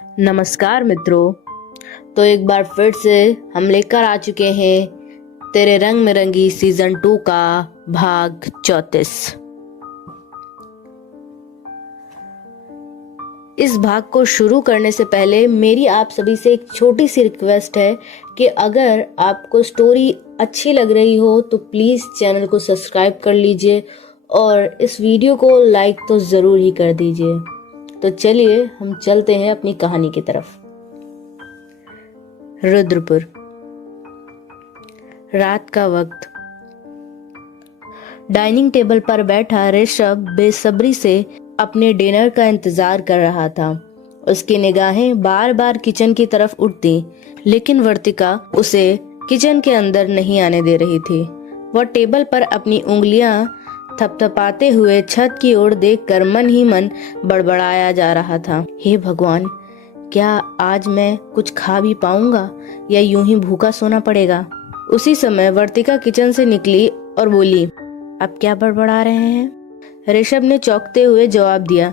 नमस्कार मित्रों। तो एक बार फिर से हम लेकर आ चुके हैं तेरे रंग में रंगी सीजन 2 का भाग 34। इस भाग को शुरू करने से पहले मेरी आप सभी से एक छोटी सी रिक्वेस्ट है कि अगर आपको स्टोरी अच्छी लग रही हो तो प्लीज चैनल को सब्सक्राइब कर लीजिए और इस वीडियो को लाइक तो जरूर ही कर दीजिए। तो चलिए हम चलते हैं अपनी कहानी की तरफ। रुद्रपुर, रात का वक्त। डाइनिंग टेबल पर बैठा ऋषभ बेसब्री से अपने डिनर का इंतजार कर रहा था। उसकी निगाहें बार बार किचन की तरफ उठती, लेकिन वर्तिका उसे किचन के अंदर नहीं आने दे रही थी। वह टेबल पर अपनी उंगलियां थपथपाते हुए छत की ओर देखकर मन ही मन बड़बड़ाया जा रहा था। हे भगवान, क्या आज मैं कुछ खा भी पाऊंगा या यूं ही भूखा सोना पड़ेगा। उसी समय वर्तिका किचन से निकली और बोली, आप क्या बड़बड़ा रहे हैं? ऋषभ ने चौंकते हुए जवाब दिया,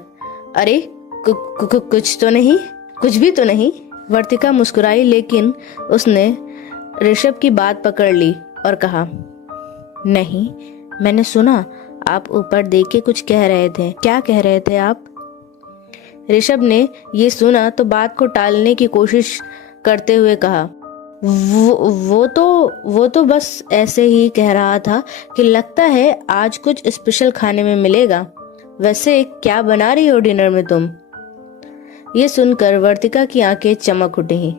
अरे कुछ तो नहीं, कुछ भी तो नहीं। वर्तिका मुस्कुराई, लेकिन उसने ऋषभ की बात पकड़ ली और कहा, नहीं, मैंने सुना आप ऊपर देख के कुछ कह रहे थे। क्या कह रहे थे आप? ऋषभ ने ये सुना तो बात को टालने की कोशिश करते हुए कहा, वो तो बस ऐसे ही कह रहा था कि लगता है आज कुछ स्पेशल खाने में मिलेगा। वैसे क्या बना रही हो डिनर में तुम? ये सुनकर वर्तिका की आंखें चमक उठी।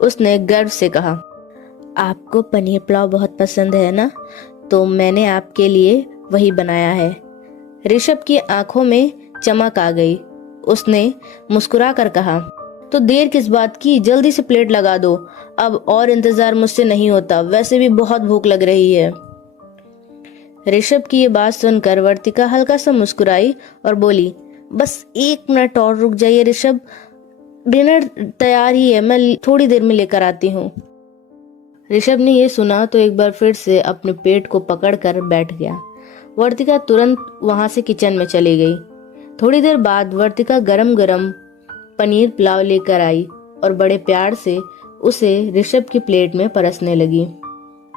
उसने गर्व से कहा, आपको पनीर पुलाव बहुत पसंद है ना, तो मैंने आपके लिए वही बनाया है। ऋषभ की आंखों में चमक आ गई। उसने मुस्कुरा कर कहा, तो देर किस बात की, जल्दी से प्लेट लगा दो, अब और इंतजार मुझसे नहीं होता, वैसे भी बहुत भूख लग रही है। ऋषभ की ये बात सुनकर वर्तिका हल्का सा मुस्कुराई और बोली, बस 1 मिनट और रुक जाइए ऋषभ, डिनर तैयार ही है, मैं थोड़ी देर में लेकर आती हूँ। ऋषभ ने ये सुना तो एक बार फिर से अपने पेट को पकड़कर बैठ गया। वर्तिका तुरंत वहां से किचन में चली गई। थोड़ी देर बाद वर्तिका गरम गरम पनीर पुलाव लेकर आई और बड़े प्यार से उसे ऋषभ की प्लेट में परसने लगी।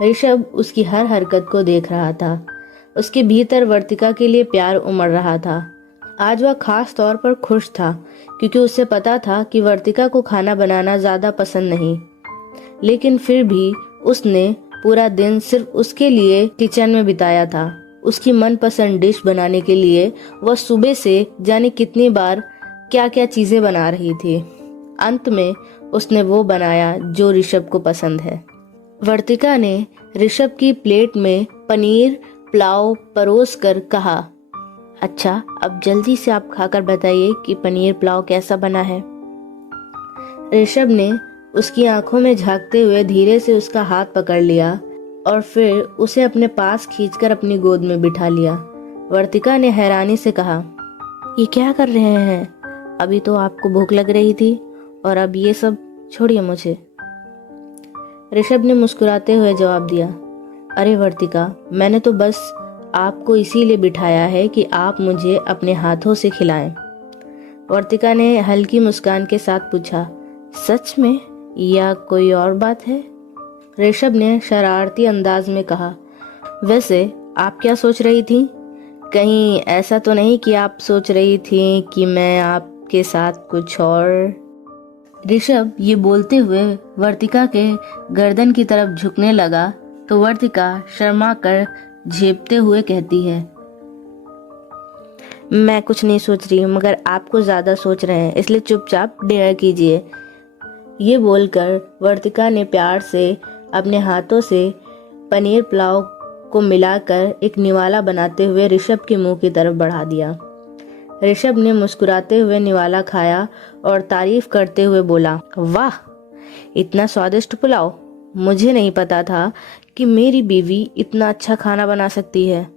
ऋषभ उसकी हर हरकत को देख रहा था। उसके भीतर वर्तिका के लिए प्यार उमड़ रहा था। आज वह खास तौर पर खुश था, क्योंकि उसे पता था कि वर्तिका को खाना बनाना ज्यादा पसंद नहीं, लेकिन फिर भी उसने पूरा दिन सिर्फ उसके लिए किचन में बिताया था। उसकी मनपसंद डिश बनाने के लिए वह सुबह से जाने कितनी बार क्या क्या चीजें बना रही थी। अंत में उसने वो बनाया जो ऋषभ को पसंद है। वर्तिका ने ऋषभ की प्लेट में पनीर पुलाव परोस कर कहा, अच्छा, अब जल्दी से आप खाकर बताइए कि पनीर पुलाव कैसा बना है। ऋषभ ने उसकी आंखों में झांकते हुए धीरे से उसका हाथ पकड़ लिया और फिर उसे अपने पास खींचकर अपनी गोद में बिठा लिया। वर्तिका ने हैरानी से कहा, ये क्या कर रहे हैं? अभी तो आपको भूख लग रही थी और अब ये सब? छोड़िए मुझे। ऋषभ ने मुस्कुराते हुए जवाब दिया, अरे वर्तिका, मैंने तो बस आपको इसीलिए बिठाया है कि आप मुझे अपने हाथों से खिलाएं। वर्तिका ने हल्की मुस्कान के साथ पूछा, सच में या कोई और बात है? ऋषभ ने शरारती अंदाज में कहा, वैसे आप क्या सोच रही थी? कहीं ऐसा तो नहीं कि आप सोच रही थी कि मैं आपके साथ कुछ और? ऋषभ ये बोलते हुए वर्तिका के गर्दन की तरफ झुकने लगा तो वर्तिका शर्मा कर झेपते हुए कहती है, मैं कुछ नहीं सोच रही, मगर आपको ज्यादा सोच रहे हैं, इसलिए चुपचाप डिनर कीजिए। ये बोलकर वर्तिका ने प्यार से अपने हाथों से पनीर पुलाव को मिलाकर एक निवाला बनाते हुए ऋषभ के मुंह की तरफ बढ़ा दिया। ऋषभ ने मुस्कुराते हुए निवाला खाया और तारीफ करते हुए बोला, वाह, इतना स्वादिष्ट पुलाव, मुझे नहीं पता था कि मेरी बीवी इतना अच्छा खाना बना सकती है।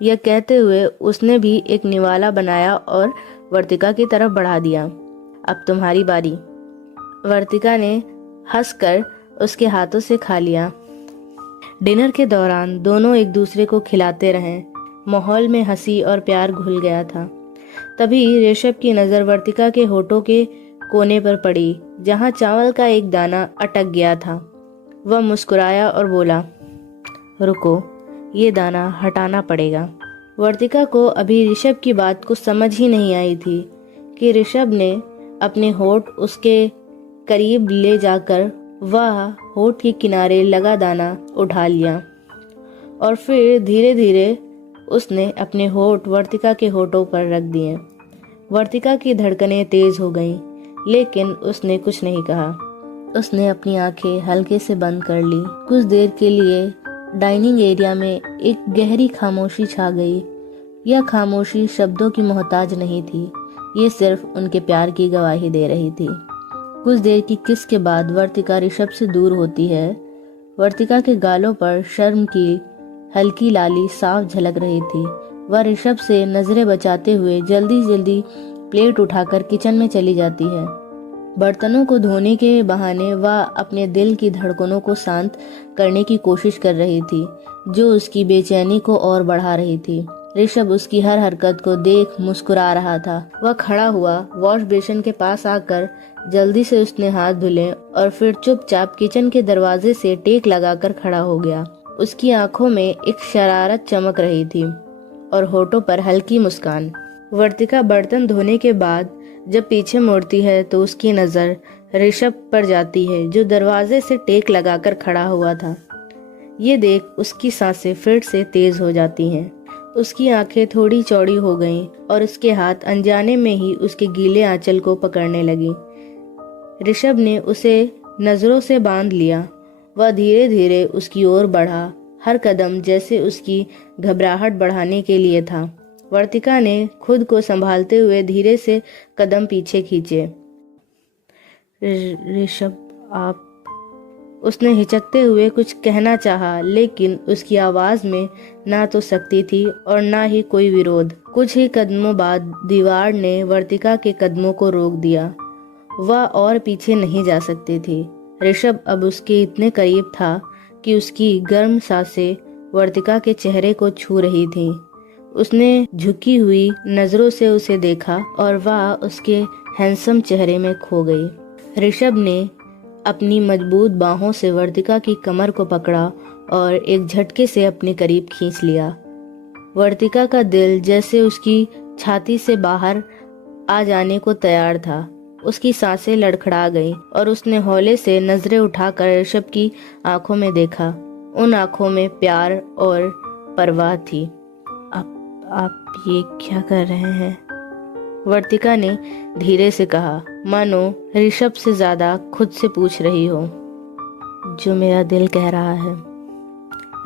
यह कहते हुए उसने भी एक निवाला बनाया और वर्तिका की तरफ बढ़ा दिया। अब तुम्हारी बारी। वर्तिका ने हंसकर उसके हाथों से खा लिया। डिनर के दौरान दोनों एक दूसरे को खिलाते रहे। माहौल में हंसी और प्यार घुल गया था। तभी ऋषभ की नजर वर्तिका के होठों के कोने पर पड़ी जहां चावल का एक दाना अटक गया था। वह मुस्कुराया और बोला, रुको, ये दाना हटाना पड़ेगा। वर्तिका को अभी ऋषभ की बात को समझ ही नहीं आई थी कि ऋषभ ने अपने होठ उसके करीब ले जाकर वह होठ के किनारे लगा दाना उठा लिया और फिर धीरे धीरे उसने अपने होठ वर्तिका के होठों पर रख दिए। वर्तिका की धड़कनें तेज हो गईं, लेकिन उसने कुछ नहीं कहा। उसने अपनी आंखें हल्के से बंद कर ली। कुछ देर के लिए डाइनिंग एरिया में एक गहरी खामोशी छा गई। यह खामोशी शब्दों की मोहताज नहीं थी, ये सिर्फ उनके प्यार की गवाही दे रही थी। कुछ देर की किस के बाद वर्तिका ऋषभ से दूर होती है। वर्तिका के गालों पर शर्म की हल्की लाली साफ झलक रही थी। वह ऋषभ से नजरें बचाते हुए जल्दी जल्दी प्लेट उठाकर किचन में चली जाती है। बर्तनों को धोने के बहाने वह अपने दिल की धड़कनों को शांत करने की कोशिश कर रही थी, जो उसकी बेचैनी को और बढ़ा रही थी। ऋषभ उसकी हर हरकत को देख मुस्कुरा रहा था। वह खड़ा हुआ, वॉश बेसिन के पास आकर जल्दी से उसने हाथ धुले और फिर चुपचाप किचन के दरवाजे से टेक लगाकर खड़ा हो गया। उसकी आंखों में एक शरारत चमक रही थी और होठों पर हल्की मुस्कान। वर्तिका बर्तन धोने के बाद जब पीछे मुड़ती है तो उसकी नजर ऋषभ पर जाती है, जो दरवाजे से टेक लगाकर खड़ा हुआ था। ये देख उसकी सांसें फिर से तेज हो जाती हैं। उसकी आंखें थोड़ी चौड़ी हो गईं और उसके हाथ अनजाने में ही उसके गीले आंचल को पकड़ने लगी। ऋषभ ने उसे नजरों से बांध लिया। वह धीरे धीरे उसकी ओर बढ़ा, हर कदम जैसे उसकी घबराहट बढ़ाने के लिए था। वर्तिका ने खुद को संभालते हुए धीरे से कदम पीछे खींचे। ऋषभ, आप, उसने हिचकते हुए कुछ कहना चाहा, लेकिन उसकी आवाज में ना तो शक्ति थी और ना ही कोई विरोध। कुछ ही कदमों बाद दीवार ने वर्तिका के कदमों को रोक दिया। वह और पीछे नहीं जा सकती थी। ऋषभ अब उसके इतने करीब था कि उसकी गर्म सांसें वर्तिका के चेहरे को छू रही थीं। उसने झुकी हुई नजरों से उसे देखा और वह उसके हैंडसम चेहरे में खो गई। ऋषभ ने अपनी मजबूत बाहों से वर्तिका की कमर को पकड़ा और एक झटके से अपने करीब खींच लिया। वर्तिका का दिल जैसे उसकी छाती से बाहर आ जाने को तैयार था। उसकी सांसें लड़खड़ा गईं और उसने हौले से नजरें उठाकर ऋषभ की आंखों में देखा। उन आंखों में प्यार और परवाह थी। आप ये क्या कर रहे हैं? वर्तिका ने धीरे से कहा, मानो ऋषभ से ज्यादा खुद से पूछ रही हो। जो मेरा दिल कह रहा है,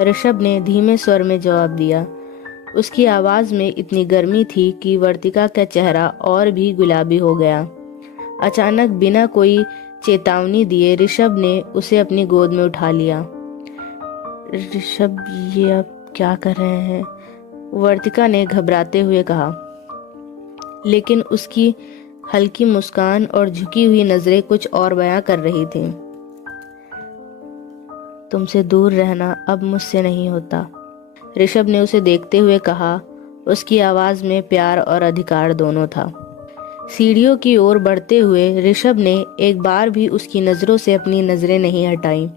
ऋषभ ने धीमे स्वर में जवाब दिया। उसकी आवाज में इतनी गर्मी थी कि वर्तिका का चेहरा और भी गुलाबी हो गया। अचानक बिना कोई चेतावनी दिए ऋषभ ने उसे अपनी गोद में उठा लिया। ऋषभ, ये आप क्या कर रहे हैं? वर्तिका ने घबराते हुए कहा, लेकिन उसकी हल्की मुस्कान और झुकी हुई नजरें कुछ और बयां कर रही थीं। तुमसे दूर रहना अब मुझसे नहीं होता, ऋषभ ने उसे देखते हुए कहा। उसकी आवाज में प्यार और अधिकार दोनों था। सीढ़ियों की ओर बढ़ते हुए ऋषभ ने एक बार भी उसकी नजरों से अपनी नजरें नहीं हटाई।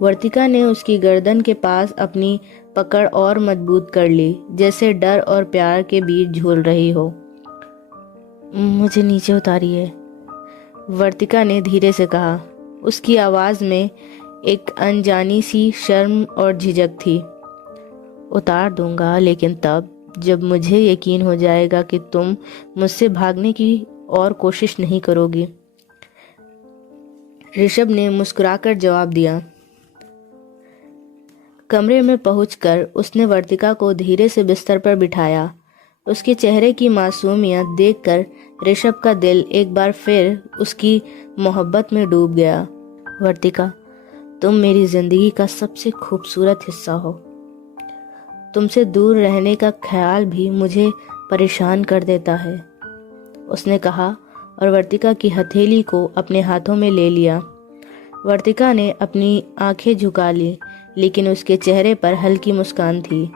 वर्तिका ने उसकी गर्दन के पास अपनी पकड़ और मजबूत कर ली, जैसे डर और प्यार के बीच झूल रही हो। मुझे नीचे उतारिए, वर्तिका ने धीरे से कहा। उसकी आवाज में एक अनजानी सी शर्म और झिझक थी। उतार दूंगा, लेकिन तब जब मुझे यकीन हो जाएगा कि तुम मुझसे भागने की और कोशिश नहीं करोगी, ऋषभ ने मुस्कुराकर जवाब दिया। कमरे में पहुंचकर उसने वर्तिका को धीरे से बिस्तर पर बिठाया। उसके चेहरे की मासूमियत देखकर ऋषभ का दिल एक बार फिर उसकी मोहब्बत में डूब गया। वर्तिका, तुम मेरी जिंदगी का सबसे खूबसूरत हिस्सा हो। तुमसे दूर रहने का ख्याल भी मुझे परेशान कर देता है, उसने कहा और वर्तिका की हथेली को अपने हाथों में ले लिया। वर्तिका ने अपनी आंखें झुका ली, लेकिन उसके चेहरे पर हल्की मुस्कान थी,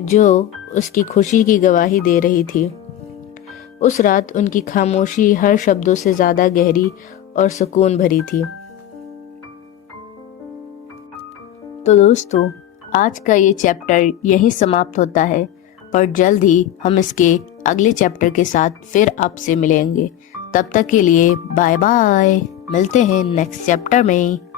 जो उसकी खुशी की गवाही दे रही थी। उस रात उनकी खामोशी हर शब्दों से ज्यादा गहरी और सुकून भरी थी। तो दोस्तों, आज का ये चैप्टर यहीं समाप्त होता है, पर जल्द ही हम इसके अगले चैप्टर के साथ फिर आपसे मिलेंगे। तब तक के लिए बाय बाय, मिलते हैं नेक्स्ट चैप्टर में।